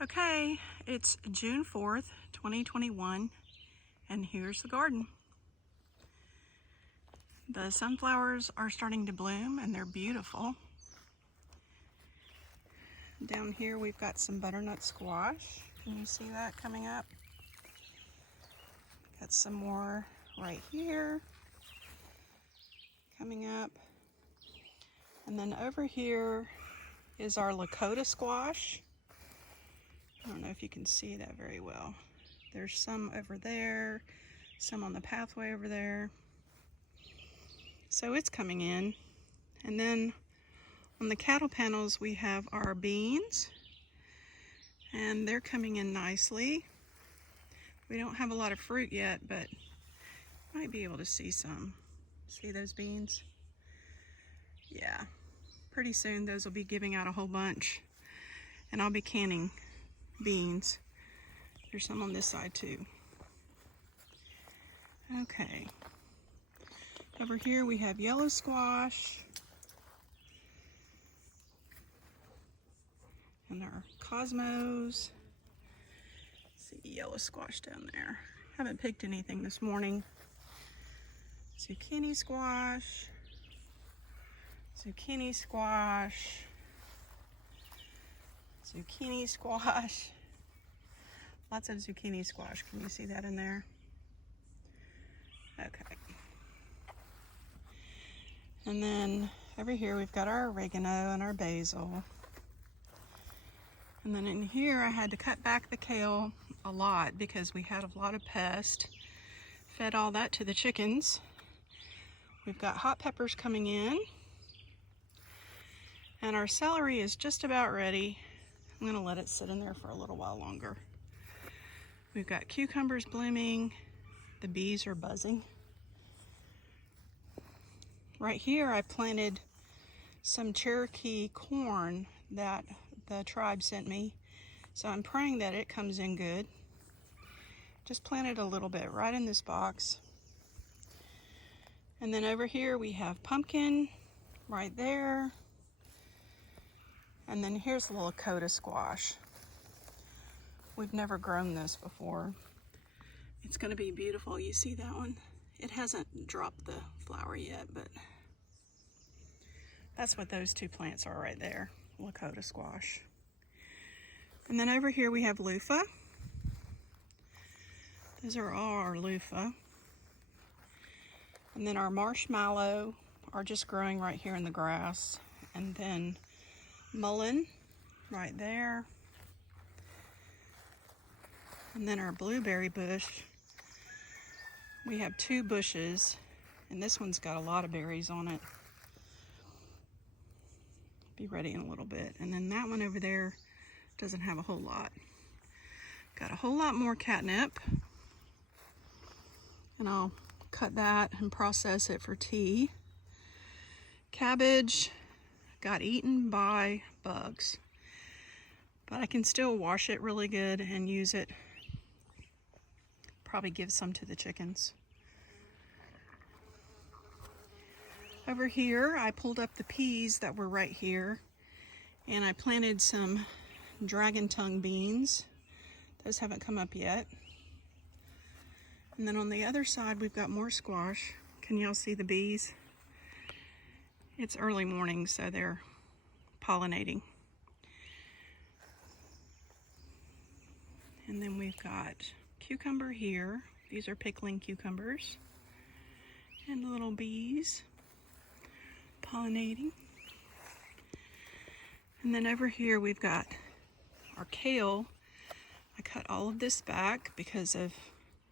Okay, it's June 4th, 2021, and here's the garden. The sunflowers are starting to bloom and they're beautiful. Down here we've got some butternut squash. Can you see that coming up? Got some more right here coming up. And then over here is our Lakota squash. I don't know if you can see that very well. There's some over there, some on the pathway over there. So it's coming in. And then on the cattle panels we have our beans, and they're coming in nicely. We don't have a lot of fruit yet, but might be able to see some. See those beans? Yeah, pretty soon those will be giving out a whole bunch, and I'll be canning beans. There's some on this side too. Okay, over here we have yellow squash and our cosmos. See yellow squash down there. Haven't picked anything this morning. Zucchini squash, zucchini squash, zucchini squash. Lots of zucchini squash. Can you see that in there? Okay. And then over here we've got our oregano and our basil. And then in here I had to cut back the kale a lot because we had a lot of pests. Fed all that to the chickens. We've got hot peppers coming in. And our celery is just about ready. I'm gonna let it sit in there for a little while longer. We've got cucumbers blooming. The bees are buzzing. Right here I planted some Cherokee corn that the tribe sent me. So I'm praying that it comes in good. Just planted a little bit right in this box. And then over here we have pumpkin right there. And then here's the Lakota squash. We've never grown this before. It's gonna be beautiful. You see that one? It hasn't dropped the flower yet, but that's what those two plants are right there, Lakota squash. And then over here we have loofah. Those are all our loofah. And then our marshmallow are just growing right here in the grass. And then mullein right there. And then our blueberry bush. We have two bushes, and this one's got a lot of berries on it. Be ready in a little bit. And then that one over there doesn't have a whole lot. Got a whole lot more catnip, and I'll cut that and process it for tea. Cabbage got eaten by bugs, but I can still wash it really good and use it. Probably give some to the chickens. Over here I pulled up the peas that were right here, and I planted some dragon tongue beans. Those haven't come up yet. And then on the other side we've got more squash. Can y'all see the bees? It's early morning, so they're pollinating. And then we've got cucumber here. These are pickling cucumbers. And the little bees pollinating. And then over here we've got our kale. I cut all of this back because of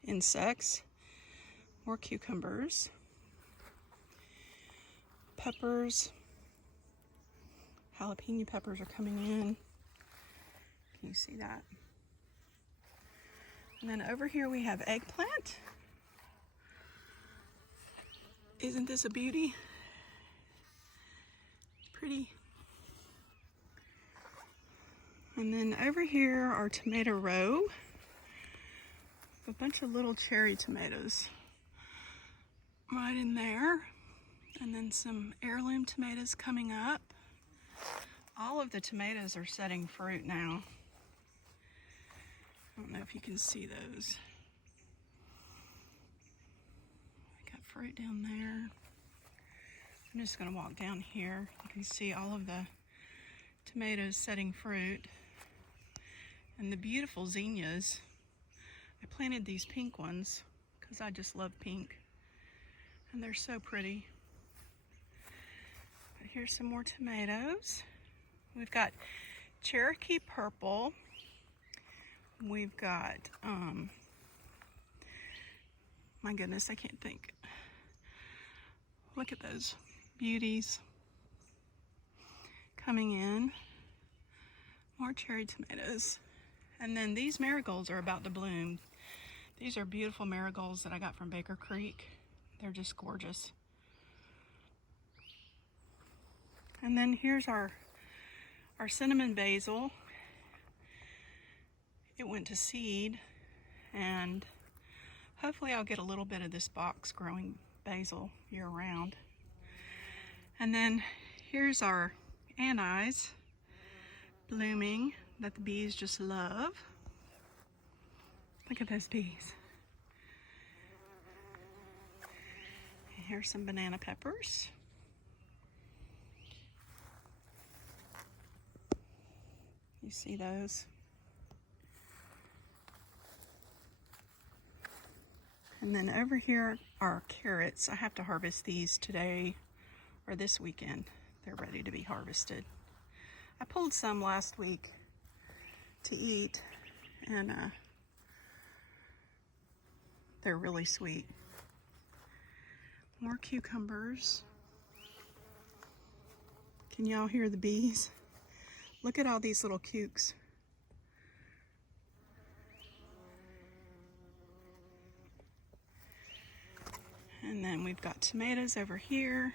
insects. More cucumbers. Peppers. Jalapeno peppers are coming in. Can you see that? And then over here we have eggplant. Isn't this a beauty? It's pretty. And then over here our tomato row. A bunch of little cherry tomatoes right in there. And then some heirloom tomatoes coming up. All of the tomatoes are setting fruit now. I don't know if you can see those. I got fruit down there. I'm just going to walk down here. You can see all of the tomatoes setting fruit. And the beautiful zinnias. I planted these pink ones because I just love pink. And they're so pretty. But here's some more tomatoes. We've got Cherokee purple. We've got, my goodness, I can't think. Look at those beauties coming in. More cherry tomatoes. And then these marigolds are about to bloom. These are beautiful marigolds that I got from Baker Creek. They're just gorgeous. And then here's our cinnamon basil. It went to seed, and hopefully I'll get a little bit of this box growing basil year round. And then here's our anise blooming that the bees just love. Look at those bees. And here's some banana peppers. You see those? And then over here are carrots. I have to harvest these today or this weekend. They're ready to be harvested. I pulled some last week to eat, and they're really sweet. More cucumbers. Can y'all hear the bees? Look at all these little cukes. And then we've got tomatoes over here.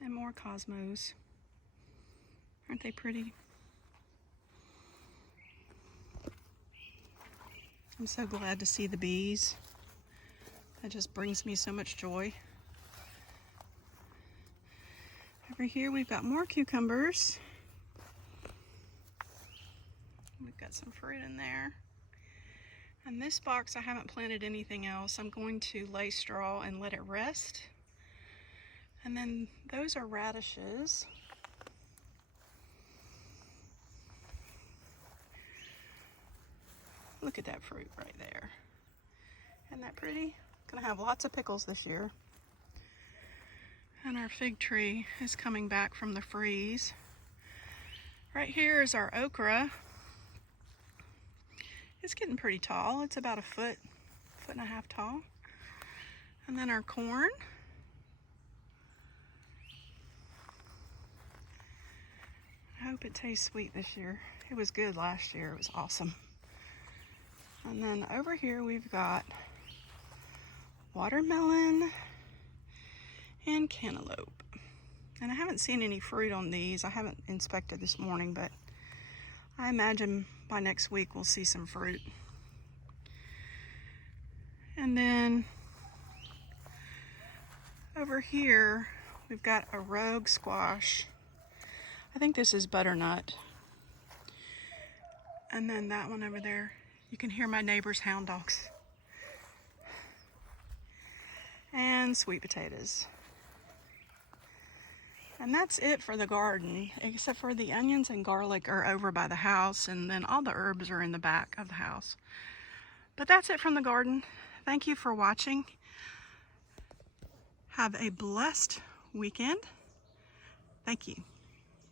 And more cosmos. Aren't they pretty? I'm so glad to see the bees. That just brings me so much joy. Over here we've got more cucumbers. We've got some fruit in there. And this box I haven't planted anything else. I'm going to lay straw and let it rest. And then those are radishes. Look at that fruit right there. Isn't that pretty? Gonna have lots of pickles this year. And our fig tree is coming back from the freeze. Right here is our okra. It's getting pretty tall. It's about a foot and a half tall. And then our corn. I hope it tastes sweet this year. It was good last year. It was awesome. And then over here we've got watermelon and cantaloupe. And I haven't seen any fruit on these. I haven't inspected this morning, but I imagine by next week we'll see some fruit. And then over here we've got a rogue squash. I think this is butternut. And then that one over there, you can hear my neighbor's hound dogs. And sweet potatoes. And that's it for the garden, except for the onions and garlic are over by the house, and then all the herbs are in the back of the house. But that's it from the garden. Thank you for watching. Have a blessed weekend. Thank you.